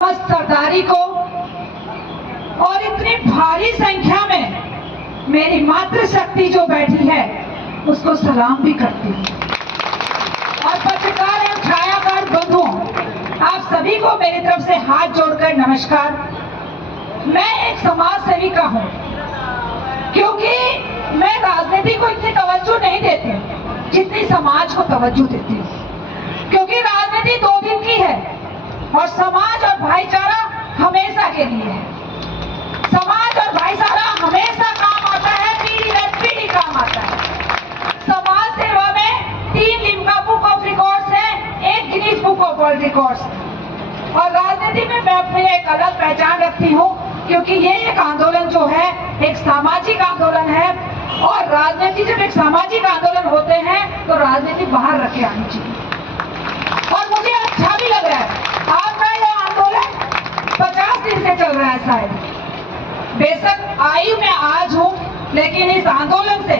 सरदारी को और इतनी भारी संख्या में मेरी मातृशक्ति जो बैठी है उसको सलाम भी करती हूँ। और पत्रकार एवं छायाकार बंधुओं, आप सभी को मेरी तरफ से हाथ जोड़कर नमस्कार। मैं एक समाज सेविका हूँ, क्योंकि मैं राजनीति को इतनी तवज्जो नहीं देती जितनी समाज को तवज्जो देती हूँ, क्योंकि राजनीति 2 दिन की है और समाज और भाईचारा हमेशा के लिए है। समाज और भाईचारा हमेशा काम आता है, पीढ़ी दर पीढ़ी काम आता है। समाज सेवा में 3 लिम्का बुक ऑफ रिकॉर्ड्स है, 1 Guinness book of world records. और राजनीति में मैं अपनी एक अलग पहचान रखती हूँ, क्योंकि ये एक आंदोलन जो है एक सामाजिक आंदोलन है, और राजनीति जब एक सामाजिक आंदोलन होते हैं तो राजनीति बाहर रखे आनी चाहिए। और मुझे अच्छा भी लग रहा है, आपका यह आंदोलन 50 दिन से चल रहा है शायद। बेशक आयु में आज हूँ, लेकिन इस आंदोलन से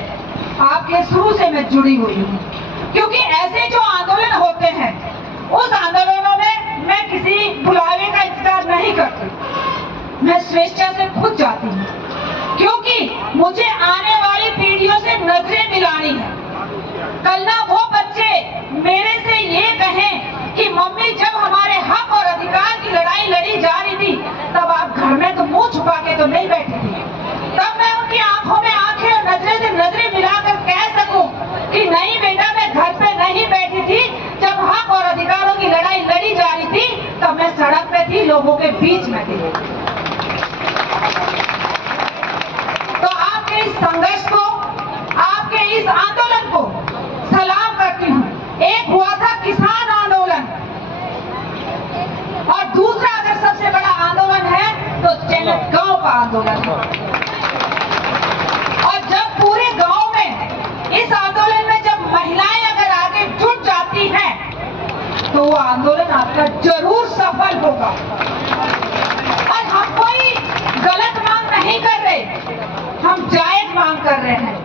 आपके शुरू से मैं जुड़ी हुई हूँ, क्योंकि ऐसे जो आंदोलन होते हैं उस आंदोलनों में मैं किसी बुलावे का इंतजार नहीं करती, मैं स्वेच्छा से खुद जाती हूँ, क्योंकि मुझे आने वाली पीढ़ियों से नजरें मिलानी है। कल ना वो बच्चे मेरे से ये कहें कि मम्मी जब हमारे हक और अधिकार की लड़ाई लड़ी जा रही थी तब आप घर में तो मुंह छुपा के तो नहीं बैठी थी। तब मैं उनकी आंखों में आंखें और नजरें से नजरें मिलाकर कह सकूं कि नहीं बेटा, मैं घर पे नहीं बैठी थी, जब हक और अधिकारों की लड़ाई लड़ी जा रही थी तब मैं सड़क पे थी, लोगों के बीच में थी। तो आपके इस संघर्ष को, आपके इस आंदोलन को सलाम करती हूँ। एक हुआ था किसान आंदोलन, और दूसरा अगर सबसे बड़ा आंदोलन है तो चैनत गांव का आंदोलन है। और जब पूरे गांव में इस आंदोलन में जब महिलाएं अगर आगे जुट जाती हैं तो वो आंदोलन आपका जरूर सफल होगा। और हम कोई गलत मांग नहीं कर रहे, हम जायज मांग कर रहे हैं।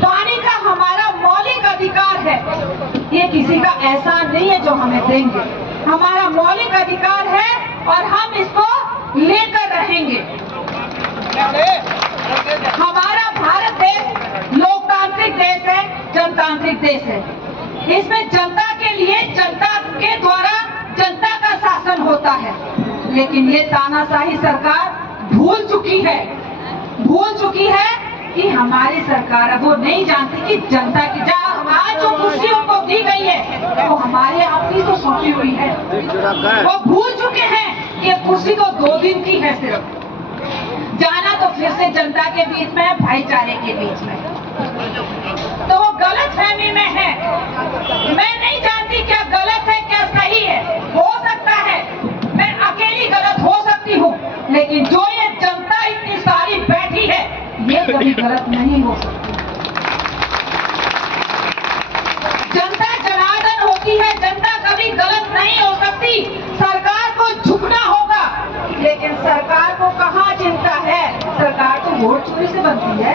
पानी का हमारा मौलिक अधिकार है, ये किसी का एहसान नहीं है जो हमें देंगे, हमारा मौलिक अधिकार है और हम इसको लेकर रहेंगे। हमारा भारत देश लोकतांत्रिक देश है, जनतांत्रिक देश है। इसमें जनता के लिए, जनता के द्वारा जनता का शासन होता है, लेकिन ये तानाशाही सरकार भूल चुकी है कि हमारी सरकार वो नहीं जानती कि जनता की आज जो कुर्सियों को दी गई है वो हमारे अपनी तो सौंपी हुई है। वो भूल चुके हैं कि कुर्सी तो 2 दिन की है, सिर्फ जाना तो फिर से जनता के बीच में है, भाईचारे के बीच में। तो वो गलत फहमी में है। मैं नहीं जानती क्या गलत है क्या सही है, हो सकता है मैं अकेली गलत हो सकती हूँ, लेकिन जो ये जनता इतनी सारी बैठी है ये कभी गलत नहीं हो सकती। जनता जनार्दन होती है, जनता कभी गलत नहीं हो सकती। सरकार को झुकना होगा, लेकिन सरकार को कहाँ चिंता है, सरकार तो वोट चोरी से बनती है।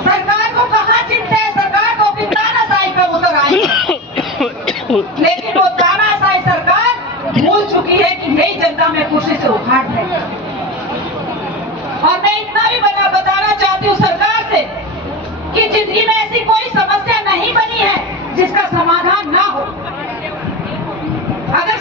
सरकार को कहाँ चिंता है, सरकार तो अपनी तानाशाही पर उतर आई, लेकिन वो तानाशाही सरकार भूल चुकी है कि यही जनता में कुर्सी से उखाड़ है। और मैं इतना भी बताना चाहती हूँ सरकार से कि जिंदगी में ऐसी कोई समस्या नहीं बनी है जिसका समाधान ना हो। अगर